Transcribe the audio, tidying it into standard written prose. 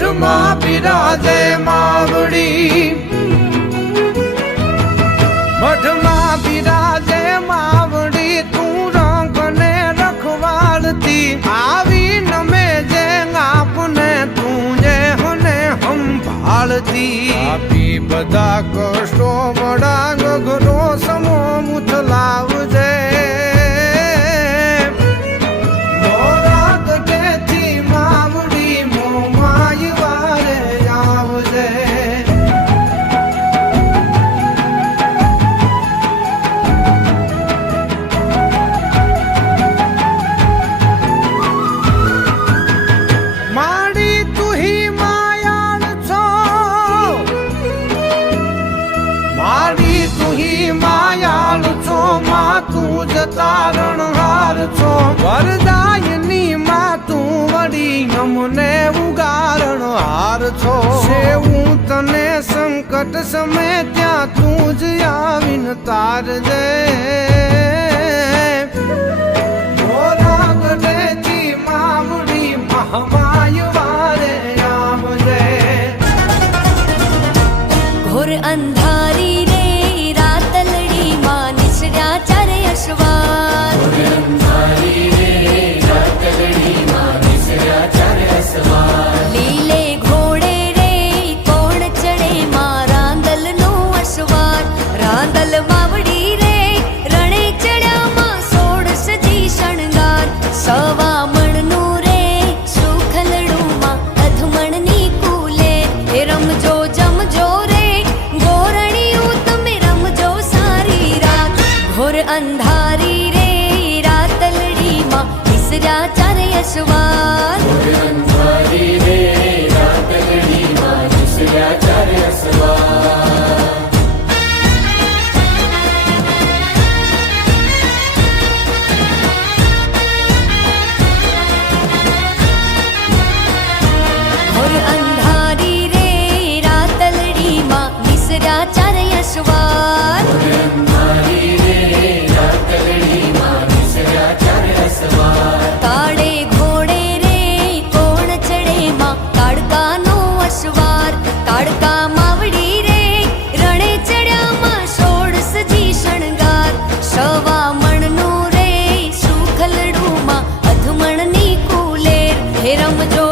મઠમાં બિરાજે માવડી, મઠમાં બિરાજે માવડી, તું રંગને રખવાડતી આવી નમે જે આપને તું જે હને સંભાળતી આપી બધા કષ્ટો બડા ગગનો સમો મુથલાવજે તારણહાર છો વરદાયની માં તું વળી અમને ઉગારણ હાર છો સેવું તને સંકટ સમય ત્યાં તું જ આવીને તારજે મોરા ગઢેથી માવડી મહમાય વારે આવજે ઘોર અંધારી રે રાતલડી માં નિસર્યા ચારે અશ્વાર લીલે ઘોડે રે કોણ ચડે માં રાંદલ નો અશ્વાર રાંદલ માવડી રે રણે ચડ્યા માં સોળસ જી શણગાર સવા મણનું રે સુખલડું માં અધમણની કુલે હે રમજો જમજો રે ગોરણિયું તમે રમજો સારી રાત ઘોર અંધારી રે રાતલડી માં નિસર્યા ચારે અશ્વાર ઘોર અંધારી રે રાતલડી માં નિસર્યા ચારે અશ્વાર કાળે ઘોડે રે કોણ ચડે માં કાળકાનો અશ્વાર કાળકા માવડી રે રણે ચડ્યા માં સોળસ જી શણગાર સવા મણનું રે સુખલડું માં અધમણની કુલેર હે રમજો